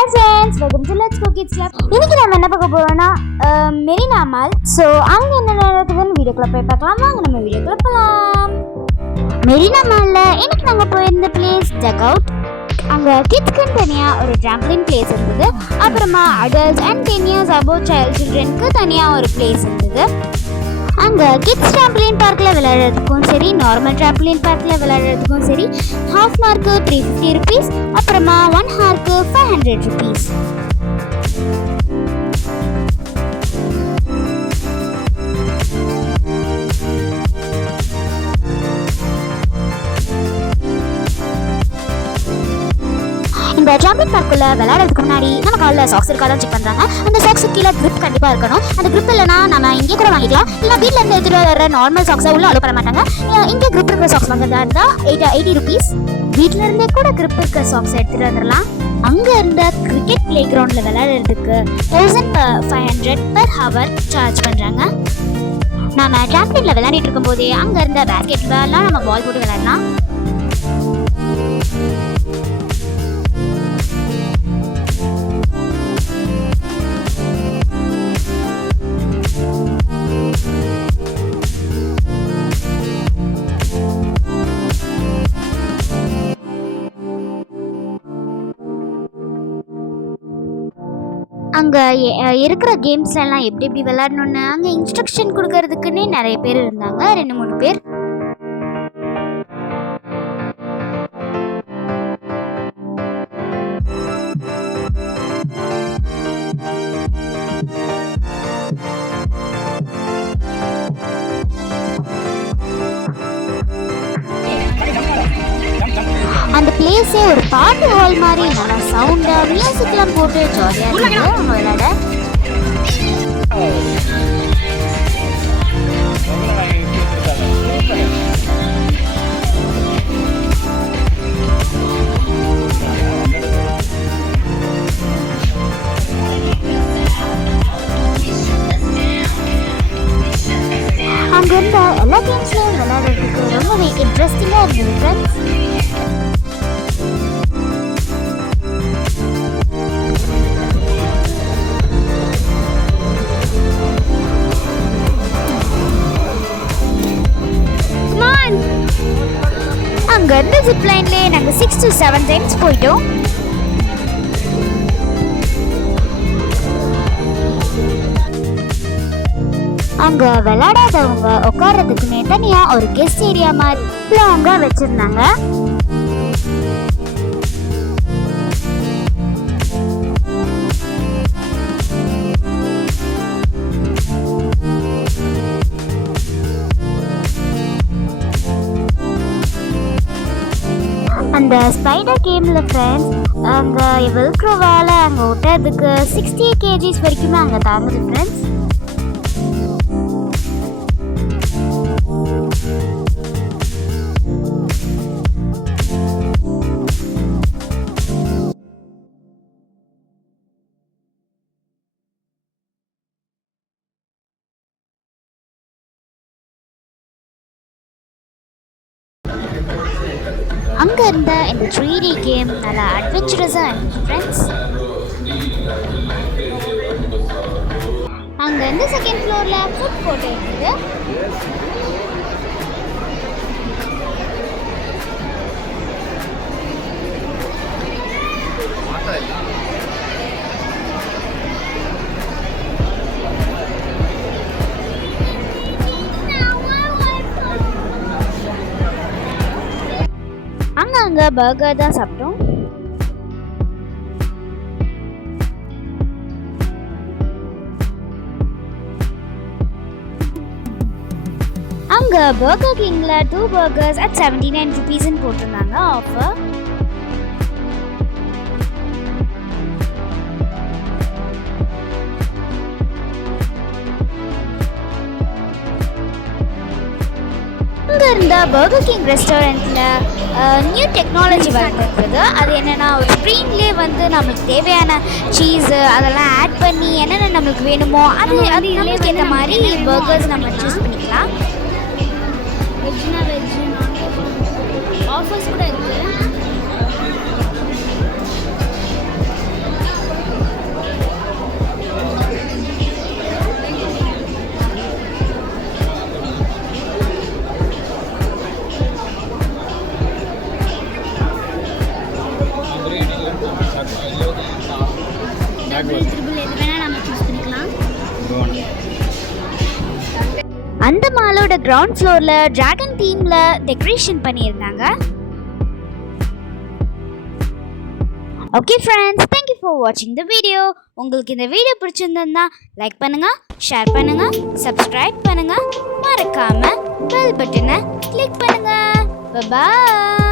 Hi friends, welcome to Let's Go Kids Club. இன்னைக்கு நம்ம என்ன பார்க்க போறோம்னா மெரினா மால். ஸோ அவங்க என்ன நடக்குதுன்னு வீடியோக்குள்ள போய் பார்க்கலாம். வாங்க நம்ம வீடியோக்குள்ள போகலாம். மெரினா மால்ல இன்னைக்கு நாங்கள் போயிருந்த பிளேஸ் டக் அவுட். அங்கே கிட்ஸ்க்குன்னு தனியாக ஒரு ட்ராம்பலின் பிளேஸ் இருந்தது. அப்புறமா அடல்ட்ஸ் அண்ட் 10 years above சில்ட்ரனுக்கு தனியாக ஒரு பிளேஸ் இருந்தது. அங்கே கிட்ஸ் ட்ராம்பலின் பார்க்கில் விளையாடுறதுக்கும் சரி, நார்மல் ட்ராம்பலின் பார்க்கில் விளையாடுறதுக்கும் சரி, ஹாஃப் மார்க்கு 350 rupees, அப்புறமா 1 ஹார்க்கு 500 rupees. இந்த ட்ராம்பலின் பார்க்குள்ள விளையாடுறதுக்கு முன்னாடி நம்ம காலில் சாக்ஸ் இருக்காதான் செக் பண்ணுறாங்க. அந்த சாக்ஸு கீழே கிரிப் கண்டிப்பாக இருக்கணும். அந்த கிரிப் இல்லைனா நம்ம இங்கே கூட வாங்கிக்கலாம். இல்லை வீட்டில் இருந்து எடுத்துகிட்டு வர நார்மல் சாக்ஸை உள்ள அலோ பண்ண மாட்டாங்க. இங்கே கிரிப் இருக்கிற சாக்ஸ் வாங்குறதா இருந்தால் 80 rupees. வீட்டில் இருந்தே கூட கிரிப் இருக்கிற சாக்ஸ் எடுத்துகிட்டு வந்துடலாம். அங்கே இருந்த கிரிக்கெட் பிளே கிரவுண்டில் விளையாடுறதுக்கு 1500 per hour சார்ஜ் பண்ணுறாங்க. நம்ம ட்ராம்பலினில் விளையாடிட்டு இருக்கும் போதே அங்கே இருந்த பேஸ்கெட் பால்லாம் நம்ம பால் போட்டு விளையாடலாம். அங்கே இருக்கிற கேம்ஸ்லாம் எப்படி எப்படி விளையாடணுன்னு அங்கே இன்ஸ்ட்ரக்ஷன் கொடுக்கறதுக்குன்னே நிறைய பேர் இருந்தாங்க, 2-3 பேர். அந்த பிளேஸே ஒரு பார்ட்டி ஹால் மாதிரி நல்லா சவுண்டாக மியூசிக்லாம் போட்டு ஜாலியாக இருந்தது அவங்க விளையாட. அங்கே இருந்த எல்லா கேம்ஸ்லையும் விளையாடுறதுக்கு ரொம்பவே இன்ட்ரெஸ்டிங்காக இருந்தது ஃப்ரெண்ட்ஸ். அங்கே இருந்த ஜிப்லைன்லேயே நாங்கள் 6 to 7 times போயிட்டோம். அங்கே விளையாடாதவங்க உட்கார்றதுக்குன்னே தனியாக ஒரு கெஸ்ட் ஏரியா மாதிரி அங்கே வச்சுருந்தாங்க. அந்த ஸ்பைடர் கேமில் ஃப்ரெண்ட்ஸ் அங்கே வெல்க்ரோவால் அங்கே ஒட்டுறதுக்கு 60 kgs வரைக்குமே அங்கே தாங்குது ஃப்ரெண்ட்ஸ். அங்கே இருந்த இந்த 3D கேம் நல்லா அட்வென்ச்சரஸாக இருந்துச்சு ஃப்ரெண்ட்ஸ். அங்கே இருந்து செகண்ட் ஃப்ளோரில் ஃபுட் கோர்ட் இருந்தது. அங்கே பர்கர் தான் சாப்பிட்டோம். அங்கே பர்கர் கிங்கில் 2 burgers at 79 rupees போட்டிருந்தாங்க ஆஃபர். அங்கே இருந்த பர்கர் கிங் ரெஸ்டாரண்ட்டில் நியூ டெக்னாலஜி வந்துருக்குது. அது என்னென்னா ஒரு ஸ்க்ரீன்லேயே வந்து நம்மளுக்கு தேவையான சீஸு அதெல்லாம் ஆட் பண்ணி என்னென்ன நம்மளுக்கு வேணுமோ அது நம்மளுக்கு ஏற்ற மாதிரி பர்கர்ஸ் நம்ம சூஸ் பண்ணிக்கலாம். வெஜ்னா வெஜ், ஆஃபர்ஸ் கூட இருக்குது. அந்த மாலோட கிரவுண்ட் ஃப்ளோர்ல டிராகன் தீம்ல டெக்கரேஷன் பண்ணியிருந்தாங்க. ஓகே ஃப்ரெண்ட்ஸ், தேங்க்யூ ஃபார் வாட்சிங் த வீடியோ. உங்களுக்கு இந்த வீடியோ பிடிச்சிருந்தா லைக் பண்ணுங்க, ஷேர் பண்ணுங்க, சப்ஸ்கிரைப் பண்ணுங்க, மறக்காம பெல் பட்டனை கிளிக் பண்ணுங்க. பை.